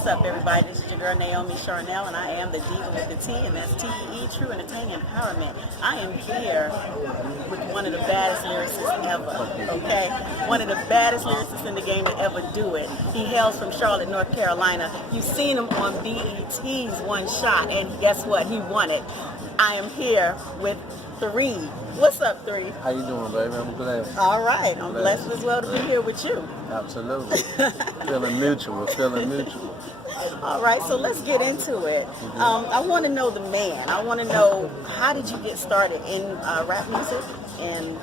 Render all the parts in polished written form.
What's up, everybody? This is your girl Nayomi Charnelle, and I am the diva with the T, and that's T-E, True Entertaining Empowerment. I am here with one of the baddest lyricists ever, okay? One of the baddest lyricists in the game to ever do it. He hails from Charlotte, North Carolina. You've seen him on BET's One Shot, and guess what? He won it. I am here with 3. What's up, 3? How you doing, baby? I'm glad. All right. I'm blessed as well to be here with you. Absolutely. Feeling mutual. All right, so let's get into it. I want to know the man. I want to know, how did you get started in rap music, and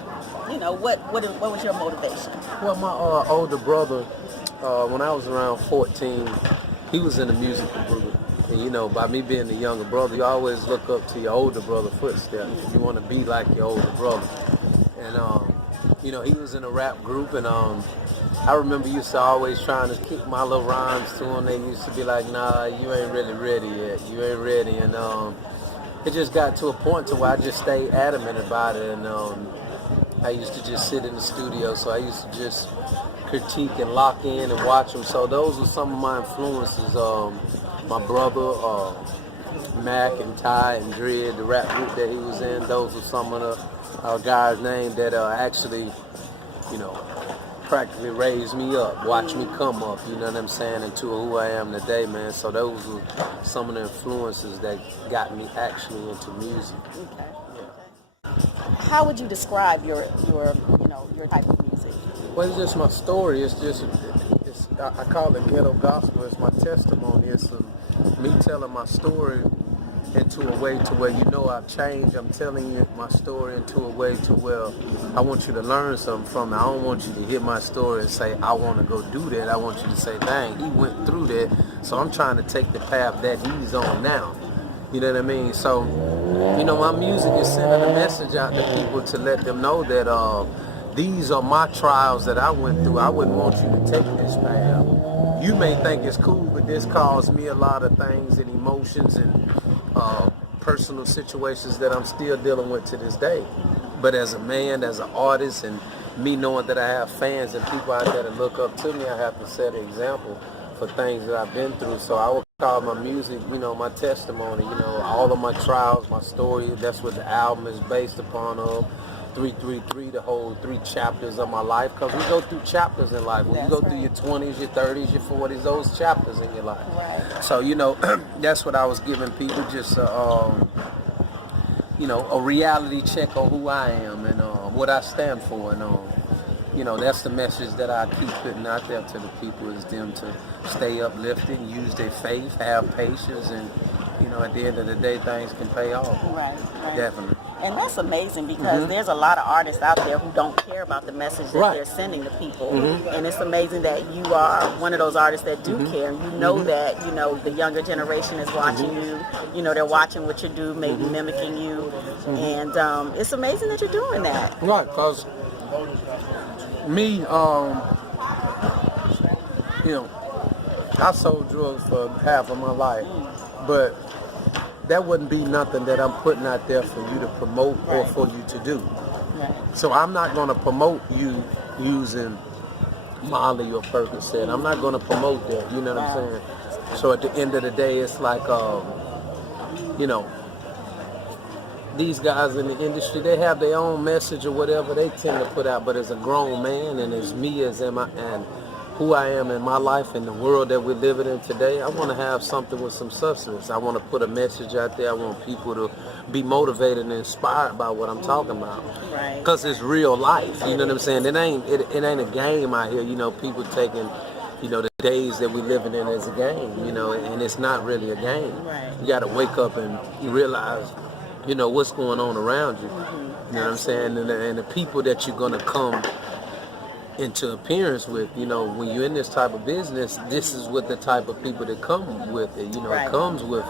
what was your motivation? Well, my older brother, when I was around 14, he was in the musical group. And by me being the younger brother, you always look up to your older brother's footsteps. You want to be like your older brother. And he was in a rap group, and I remember used to always trying to kick my little rhymes to him. They used to be like, nah, you ain't really ready yet. You ain't ready. And it just got to a point to where I just stayed adamant about it. And I used to just sit in the studio, so I used to just critique and lock in and watch them. So those were some of my influences. My brother, Mac and Ty and Dread, the rap group that he was in, those were some of the guys' names that actually, practically raised me up, watched me come up, you know what I'm saying, into who I am today, man. So those were some of the influences that got me actually into music. Okay. How would you describe your type of music? Well, it's just my story. I call it ghetto gospel. It's my testimony. It's me telling my story into a way to where I've changed. I'm telling you my story into a way to where I want you to learn something from it. I don't want you to hear my story and say, I want to go do that. I want you to say, dang, he went through that, so I'm trying to take the path that he's on now. You know what I mean? So, my music is sending a message out to people to let them know that these are my trials that I went through. I wouldn't want you to take this path. You may think it's cool, but this caused me a lot of things and emotions and personal situations that I'm still dealing with to this day. But as a man, as an artist, and me knowing that I have fans and people out there that look up to me, I have to set an example for things that I've been through. So I would call my music, my testimony, all of my trials, my story. That's what the album is based upon of. 333, the whole 3 chapters of my life, because we go through chapters in life. When you go through your 20s, your 30s, your 40s, those chapters in your life. Right. So, that's what I was giving people, just a reality check on who I am and what I stand for. And, that's the message that I keep putting out there to the people, is them to stay uplifted, use their faith, have patience, and, at the end of the day, things can pay off. Right. Definitely. And that's amazing, because there's a lot of artists out there who don't care about the message that they're sending to people. And it's amazing that you are one of those artists that do care. You know that, the younger generation is watching you. They're watching what you do, maybe mimicking you. And it's amazing that you're doing that. Right, because me, I sold drugs for half of my life. But that wouldn't be nothing that I'm putting out there for you to promote or for you to do. Right. So I'm not going to promote you using Molly or Percocet. I'm not going to promote that, you know what I'm saying? So at the end of the day, it's like, these guys in the industry, they have their own message or whatever they tend to put out, but as a grown man and as me and who I am in my life and the world that we're living in today, I want to have something with some substance. I want to put a message out there. I want people to be motivated and inspired by what I'm talking about. Right. Because it's real life. You know what I'm saying? It ain't a game out here. People taking, the days that we're living in as a game. And it's not really a game. Right. You got to wake up and realize, what's going on around you. You know what I'm saying? And the people that you're gonna come into appearance with, when you're in this type of business, this is what the type of people that come with it. It comes with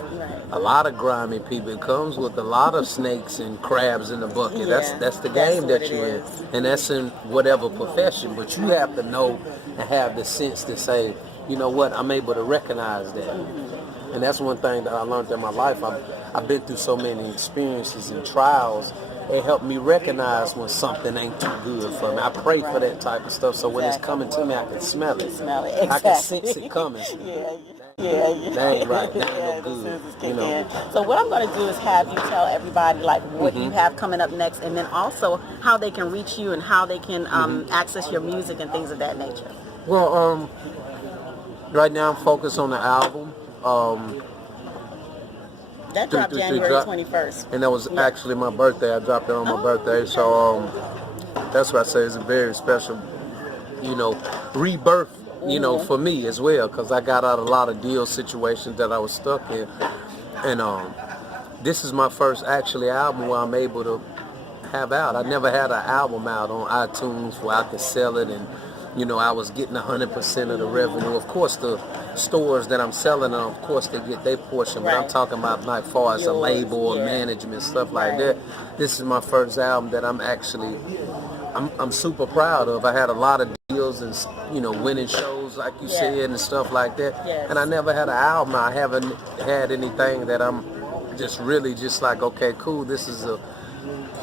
a lot of grimy people. It comes with a lot of snakes and crabs in the bucket. That's the game that you're in. And that's in whatever profession. But you have to know and have the sense to say, you know what, I'm able to recognize that. And that's one thing that I learned in my life. I've been through so many experiences and trials. It helped me recognize when something ain't too good for me. I pray for that type of stuff, so when it's coming to me, I can smell it. Exactly. I can sense it coming. Yeah. Yeah, yeah. That ain't right. That Yeah, ain't the no good. senses You kick know. in. So what I'm going to do is have you tell everybody like what you have coming up next, and then also how they can reach you and how they can access your music and things of that nature. Well, right now I'm focused on the album. That dropped 333 January drop, 21st. and that was Yeah. actually my birthday. I dropped it on my Oh, birthday, okay. so that's why I say it's a very special, rebirth, for me as well, because I got out a lot of deal situations that I was stuck in, and this is my first actually album where I'm able to have out. I never had an album out on iTunes where I could sell it, and I was getting 100% of the revenue. Of course, the stores that I'm selling, of course, they get their portion, but I'm Right. talking about like far as a Yours, label or yeah. management stuff like Right. that. This is my first album that I'm super proud of. I had a lot of deals and winning shows like you Yeah. said and stuff like that. Yes. And I never had an album. I haven't had anything that I'm just really just like, okay, cool. This is a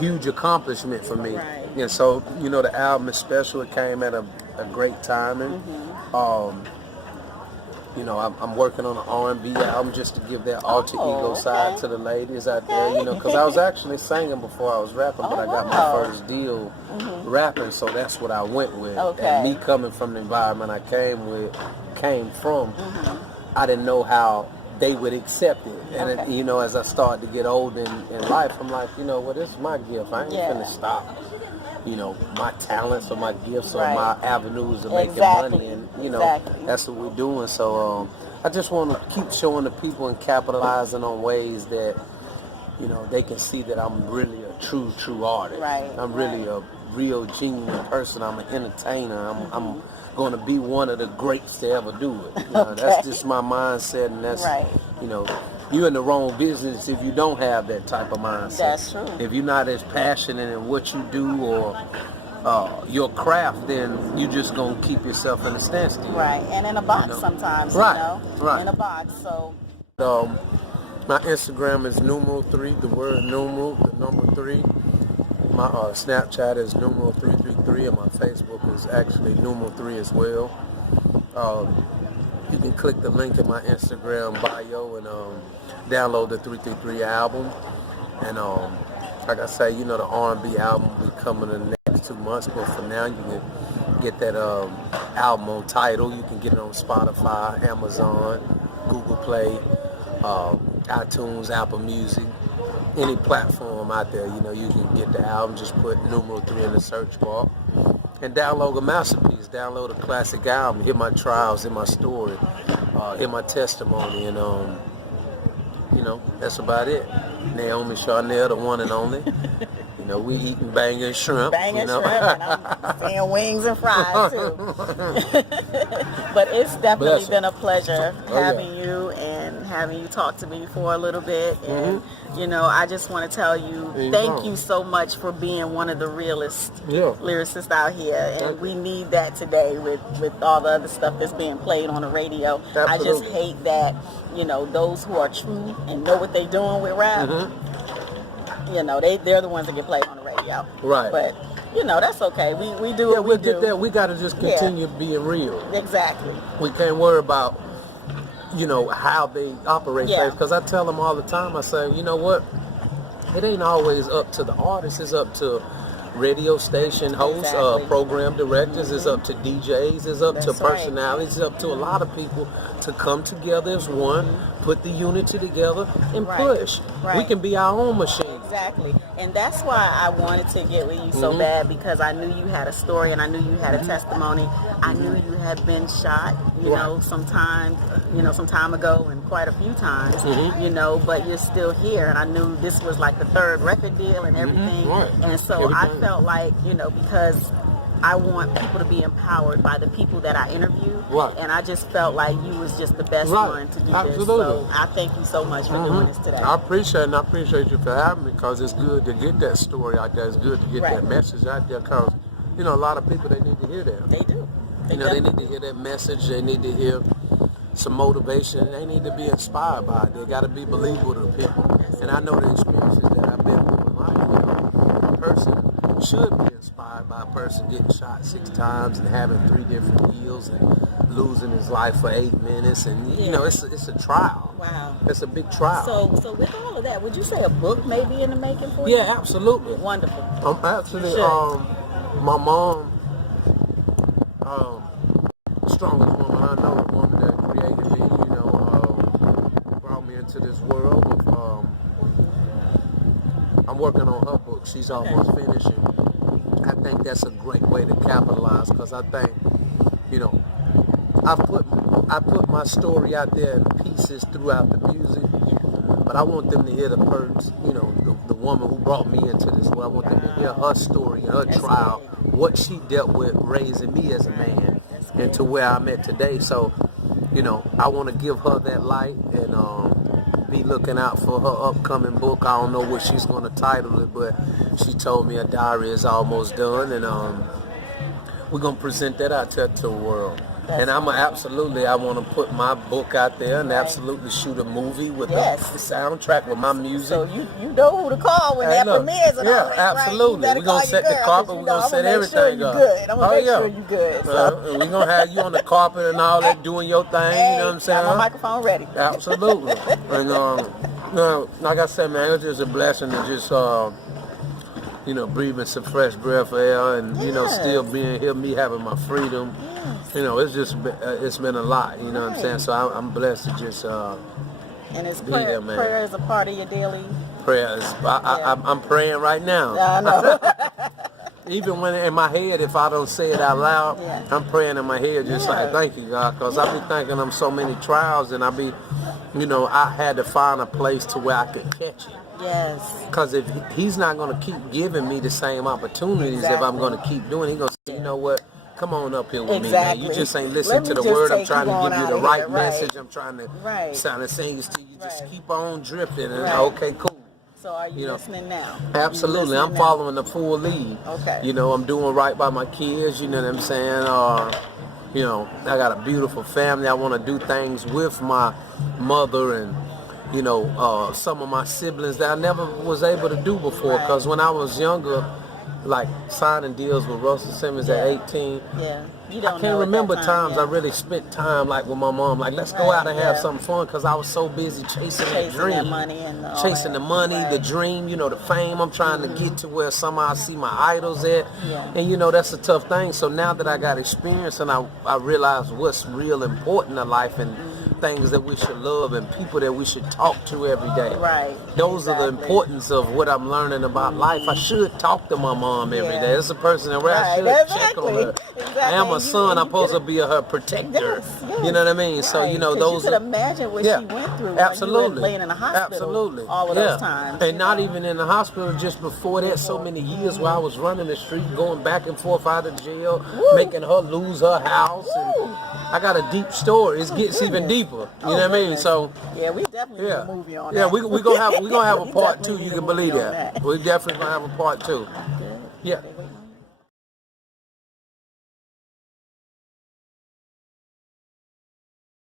huge accomplishment for me. Right. And so the album is special. It came at a great timing. I'm working on an R&B album just to give that alter ego side to the ladies out there, because I was actually singing before I was rapping, but I got my first deal rapping, so that's what I went with. Okay. And me coming from the environment I came from, I didn't know how they would accept it. And as I started to get older in life, I'm like, well, this is my gift. I ain't finna stop. My talents or my gifts or my avenues of making money, and that's what we're doing. So I just want to keep showing the people and capitalizing on ways that they can see that I'm really a true artist. Right. I'm really a real genuine person. I'm an entertainer. I'm going to be one of the greats to ever do it. That's just my mindset, and that's you're in the wrong business if you don't have that type of mindset. That's true. If you're not as passionate in what you do or your craft, then you just gonna keep yourself in a standstill. Right, and in a box sometimes. Right. In a box. So. My Instagram is numeral3, the word numeral, the number 3. My Snapchat is numeral333, and my Facebook is actually numeral3 as well. You can click the link in my Instagram bio and download the 333 album. And like I say, the R&B album will be coming in the next 2 months, but for now you can get that album on Tidal. You can get it on Spotify, Amazon, Google Play, iTunes, Apple Music, any platform out there. You can get the album. Just put numeral 3 in the search bar and download a masterpiece. Download a classic album. Hear my trials, hear my story, hear my testimony, and that's about it. Nayomi Charnelle, the one and only. We eating banging shrimp. Banging shrimp, and I'm seeing wings and fries too. But it's definitely been a pleasure having you and having you talk to me for a little bit. And I just want to tell you, thank you so much for being one of the realest lyricists out here. And we need that today with all the other stuff that's being played on the radio. Absolutely. I just hate that, those who are true and know what they're doing with rap, they're the ones that get played on the radio. Right. But, that's okay. We do what we do. Get that. We got to just continue being real. Exactly. We can't worry about, how they operate things. Because I tell them all the time, I say, you know what? It ain't always up to the artist. It's up to radio station hosts, program directors. It's up to DJs. It's up to personalities. It's up to a lot of people to come together as one, put the unity together, and push. Right. We can be our own machine. Exactly. And that's why I wanted to get with you so bad, because I knew you had a story and I knew you had a testimony. I knew you had been shot, some time ago, and quite a few times, but you're still here. And I knew this was like the third record deal and everything. And so I felt like, because I want people to be empowered by the people that I interview. Right. And I just felt like you was just the best one to do this. So I thank you so much for doing this today. I appreciate you for having me, because it's good to get that story out there. It's good to get that message out there, because, a lot of people, they need to hear that. They do. They need to hear that message. They need to hear some motivation. They need to be inspired by it. They got to be believable to people. And I know the experiences that I've been through in life. A person should be inspired by a person getting shot 6 times and having 3 different deals and losing his life for 8 minutes, and you know, it's a trial. Wow. It's a big trial. So with all of that, would you say a book may be in the making for you? Yeah, absolutely. Wonderful. Actually, my mom, strongest woman I know, the woman that created me, you know, brought me into this world. I'm working on her book. She's almost finishing. I think that's a great way to capitalize, because I think, you know, I put my story out there in pieces throughout the music, but I want them to hear the the woman who brought me into this world. I want them to hear her story and her trial, what she dealt with raising me as a man into where I'm at today. So, you know, I want to give her that light and be looking out for her upcoming book. I don't know what she's going to title it, but she told me her diary is almost done, and we're going to present that out to the world. And I want to put my book out there and absolutely shoot a movie with the soundtrack with my music. So you know who to call when that premieres and all that, absolutely. Right? We're going to set the carpet, we're going to set everything up. I'm going to make sure you're good. We're going to have you on the carpet and all that, doing your thing, you know what I'm saying? Got my microphone ready. Absolutely. And like I said, man, it's just a blessing to just you know, breathing some fresh breath of air, and you know, still being here, me having my freedom. You know, it's been a lot. You know what I'm saying? So I'm blessed to just and it's be here, man. Prayer is a part of your daily prayers. I'm praying right now. I know. Even when in my head, if I don't say it out loud, I'm praying in my head, just like, thank you, God, because I be thinking I'm so many trials, and you know, I had to find a place to where I could catch it. Yes. Because if he's not going to keep giving me the same opportunities, if I'm going to keep doing it, he's going to say, you know what, come on up here with me, man. You just ain't listening to the word. I'm trying to give you the right message. I'm trying to sound and sing this to you. Just keep on drifting. And okay, cool. So are you listening now? Absolutely. I'm following the full lead. Okay. You know, I'm doing right by my kids. You know what I'm saying? You know, I got a beautiful family. I want to do things with my mother and, you know, some of my siblings that I never was able to do before. Because when I was younger, like signing deals with Russell Simmons at 18. Yeah. I can't remember times I really spent time like with my mom. Like, let's go out and have some fun, because I was so busy chasing that dream. That money and chasing the money, the dream, you know, the fame. I'm trying to get to where somehow I see my idols at. And, you know, that's a tough thing. So now that I got experience and I realize what's real important in life and things that we should love and people that we should talk to every day. Right. Those are the importance of what I'm learning about life. I should talk to my mom every day. It's a person that I should check on her. I am a son. I'm supposed to be her protector. You know what I mean? Right. So, you know, those you could imagine what she went through absolutely. When you were laying in the hospital all of those times. And not even in the hospital, just before that, so many years where I was running the street, going back and forth out of jail, making her lose her house. And I got a deep story. It gets even deeper. You know what I mean? So yeah, we definitely need a movie on that. Yeah, we gonna have a part 2. You can believe that. We definitely gonna have a part 2. Yeah.